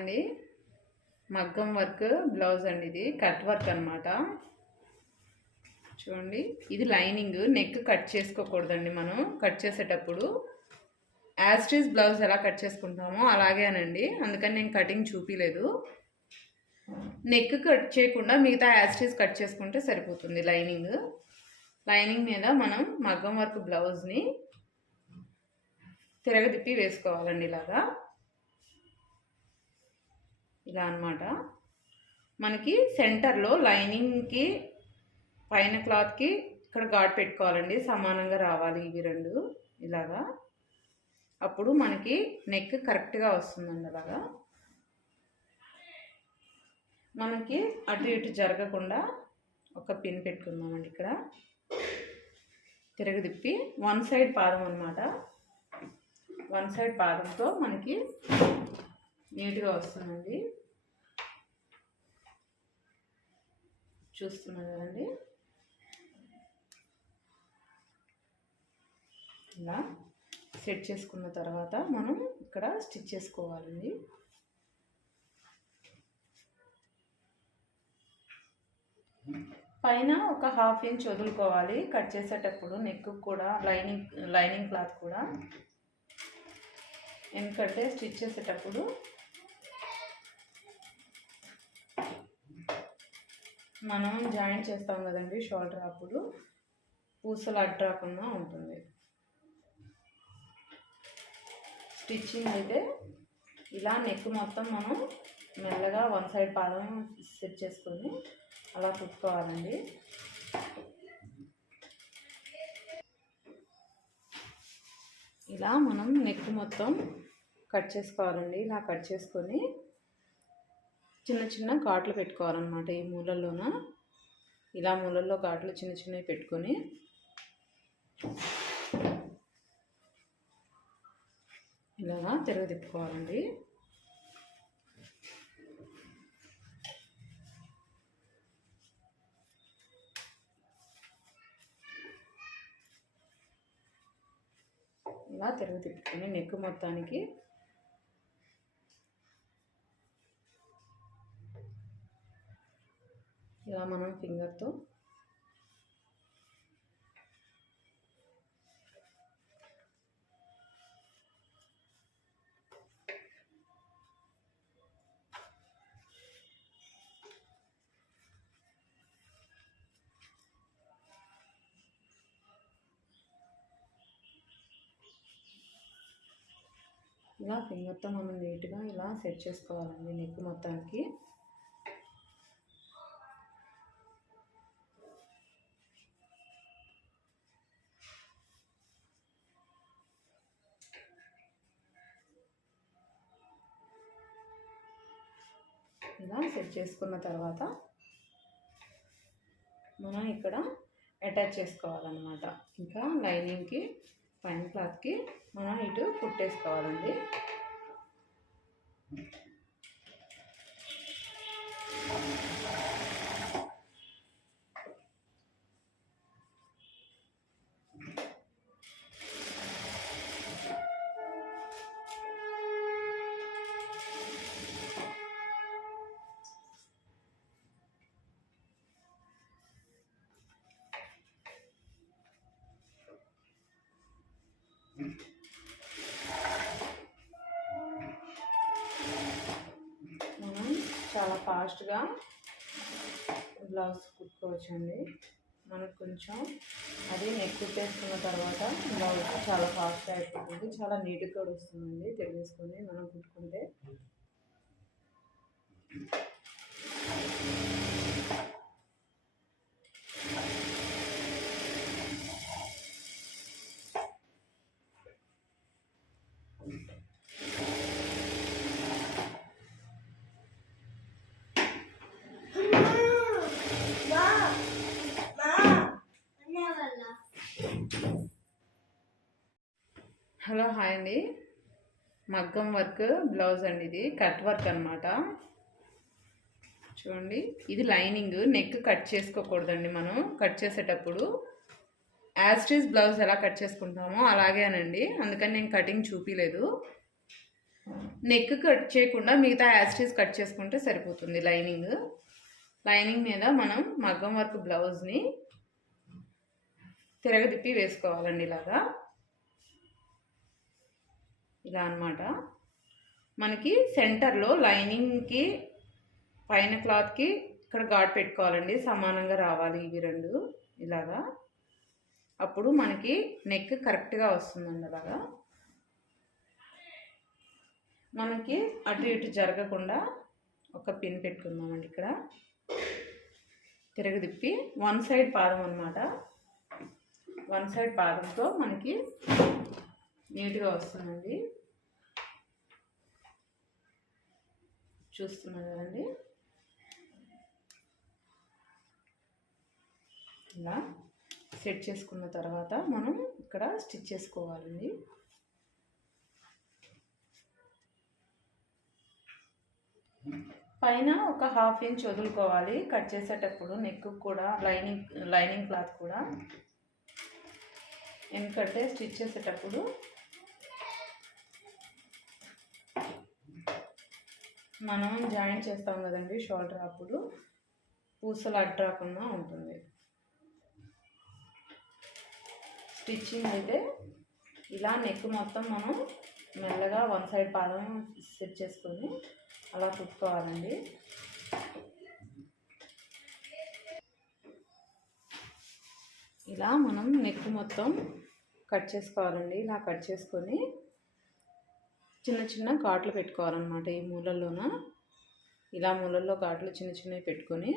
అండి. మగ్గం work blouse అండి ఇది. కట్ వర్క్ అనమాట చూడండి. ఇది లైనింగ్. నెక్ కట్ చేసుకోకూడదండి మనం. కట్ చేసేటప్పుడు యాస్ట్రీస్ బ్లౌజ్ ఎలా కట్ చేసుకుంటామో అలాగేనండి. అందుకని నేను కటింగ్ చూపించలేదు నెక్ కట్ చేయకుండా మిగతా యాస్ట్రీస్ కట్ చేసుకుంటే సరిపోతుంది లైనింగ్. లైనింగ్ మీద మనం మగ్గం వర్క్ బ్లౌజ్ని తిరగదిప్పి వేసుకోవాలండి ఇలాగా. ఇలా అన్నమాట. మనకి సెంటర్లో లైనింగ్కి పైన క్లాత్కి ఇక్కడ గాడ్ పెట్టుకోవాలండి. సమానంగా రావాలి ఇవి రెండు ఇలాగా. అప్పుడు మనకి నెక్ కరెక్ట్గా వస్తుందండి అలాగా. మనకి అటు ఇటు జరగకుండా ఒక పిన్ పెట్టుకుందామండి ఇక్కడ. తిరగదిప్పి వన్ సైడ్ పాదం అనమాట వన్ సైడ్ పాదంతో మనకి నీట్గా వస్తుందండి. చూస్తున్నారు కదండి. ఇలా సెట్ చేసుకున్న తర్వాత మనం ఇక్కడ స్టిచ్ చేసుకోవాలండి. పైన ఒక హాఫ్ ఇంచ్ వదులుకోవాలి. కట్ చేసేటప్పుడు నెక్ కూడా లైనింగ్ లైనింగ్ క్లాత్ కూడా. ఎందుకంటే స్టిచ్ చేసేటప్పుడు మనం జాయింట్ చేస్తాం కదండి షోల్డర్ అప్పుడు. పూసలు అడ్రాకుండా ఉంటుంది. స్టిచ్చింగ్ అయితే ఇలా నెక్ మొత్తం మనం మెల్లగా వన్ సైడ్ పాదం సెట్ చేసుకొని అలా కుట్టుకోవాలండి. ఇలా మనం నెక్ మొత్తం కట్ చేసుకోవాలండి. ఇలా కట్ చేసుకొని చిన్న చిన్న ఘాట్లు పెట్టుకోవాలన్నమాట ఈ మూలల్లోన. ఇలా మూలల్లో ఘాట్లు చిన్న చిన్నవి పెట్టుకొని. ఇలాగా తిరగ తిప్పుకోవాలండి ఇలా తిరగ తిప్పుకొని నెక్కు మొత్తానికి ఫింగర్తో. ఇలా ఫింగర్తో మనం నీట్గా ఇలా సెట్ చేసుకోవాలండి నెక్ మొత్తానికి. ఇలా సెట్ చేసుకున్న తర్వాత మనం ఇక్కడ అటాచ్ చేసుకోవాలన్నమాట. ఇంకా లైనింగ్కి పైన క్లాత్కి మనం ఇటు కుట్టేసుకోవాలండి. లాస్ట్గా బ్లౌజ్ కుట్టుకోవచ్చండి. మనకు కొంచెం అది నెక్ కుట్టేసుకున్న తర్వాత బ్లౌజ్ చాలా ఫాస్ట్గా అయిపోతుంది. చాలా నీట్గా కూడా వస్తుందండి. తెలియసుకొని మనం కుట్టుకుంటే. అండి. మగ్గం వర్క్ బ్లౌజ్ అండి ఇది. కట్ వర్క్ అనమాట చూడండి. ఇది లైనింగ్. నెక్ కట్ చేసుకోకూడదండి మనం. కట్ చేసేటప్పుడు యాస్ట్రీస్ బ్లౌజ్ ఎలా కట్ చేసుకుంటామో అలాగేనండి. అందుకని నేను కటింగ్ చూపించలేదు నెక్ కట్ చేయకుండా మిగతా యాస్టీస్ కట్ చేసుకుంటే సరిపోతుంది లైనింగ్. లైనింగ్ మీద మనం మగ్గం వర్క్ బ్లౌజ్ని తిరగదిప్పి వేసుకోవాలండి ఇలాగా. ఇలా అన్నమాట. మనకి సెంటర్లో లైనింగ్కి పైన క్లాత్కి ఇక్కడ ఘాట్ పెట్టుకోవాలండి. సమానంగా రావాలి ఇవి రెండు ఇలాగా. అప్పుడు మనకి నెక్ కరెక్ట్గా వస్తుందండి అలాగా. మనకి అటు ఇటు జరగకుండా ఒక పిన్ పెట్టుకుందామండి ఇక్కడ. తిరగదిప్పి వన్ సైడ్ పాదం అనమాట వన్ సైడ్ పాదంతో మనకి నీట్గా వస్తుందండి. చూస్తున్నారు కదండి. ఇలా సెట్ చేసుకున్న తర్వాత మనం ఇక్కడ స్టిచ్ చేసుకోవాలండి. పైన ఒక హాఫ్ ఇంచ్ వదులుకోవాలి. కట్ చేసేటప్పుడు నెక్ కూడా లైనింగ్ లైనింగ్ క్లాత్ కూడా. ఎందుకంటే స్టిచ్ చేసేటప్పుడు మనం జాయిన్ చేస్తాం కదండి షోల్డర్ అప్పుడు. పూసలు అడ్డు రాకుండా ఉంటుంది. స్టిచ్చింగ్ అయితే ఇలా నెక్ మొత్తం మనం మెల్లగా వన్ సైడ్ పాదం సెట్ చేసుకొని అలా కుట్టుకోవాలండి. ఇలా మనం నెక్ మొత్తం కట్ చేసుకోవాలండి. ఇలా కట్ చేసుకొని చిన్న చిన్న ఘాట్లు పెట్టుకోవాలన్నమాట ఈ మూలల్లోన. ఇలా మూలల్లో ఘాట్లు చిన్న చిన్నవి పెట్టుకొని.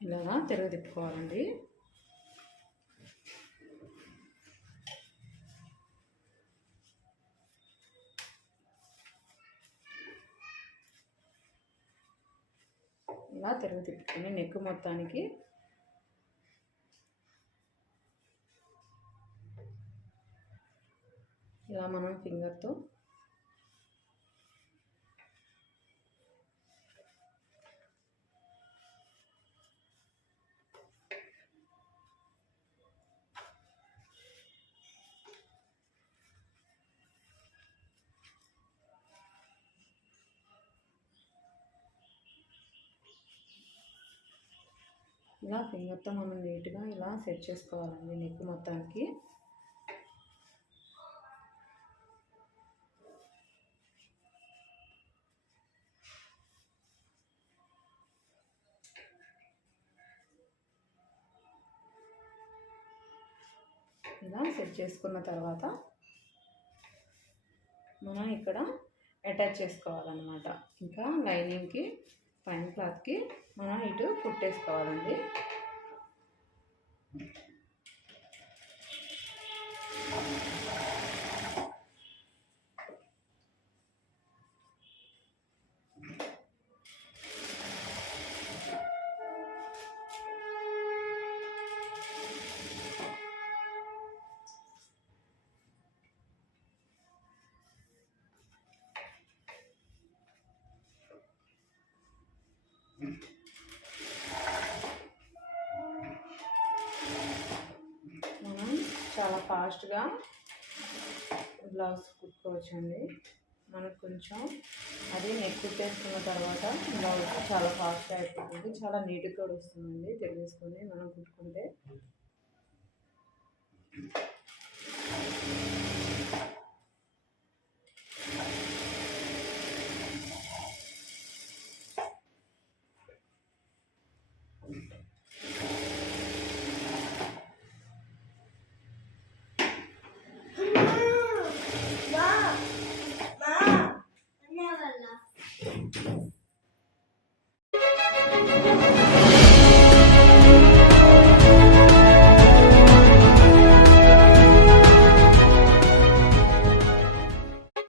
ఇలాగా తిరగదిప్పుకోవాలండి. ఇలా తిరగ తిప్పుకొని నెక్ మొత్తానికి ఇలా మనం ఫింగర్తో ఇలా ఫింగర్తో మనం నీట్గా ఇలా సెట్ చేసుకోవాలండి నెక్ మొత్తానికి. ఇలా సెట్ చేసుకున్న తర్వాత మనం ఇక్కడ అటాచ్ చేసుకోవాలన్నమాట. ఇంకా లైనింగ్కి పైన క్లాత్కి మనం ఇటు కుట్టేసుకోవాలండి. ఫాస్ట్గా బ్లౌజ్ కుట్టుకోవచ్చండి. మనకు కొంచెం అది నెక్ కుట్టేసుకున్న తర్వాత బ్లౌజ్ చాలా ఫాస్ట్గా అయిపోతుంది. చాలా నీట్గా కూడా వస్తుందండి తెలియసుకొని మనం కుట్టుకుంటే.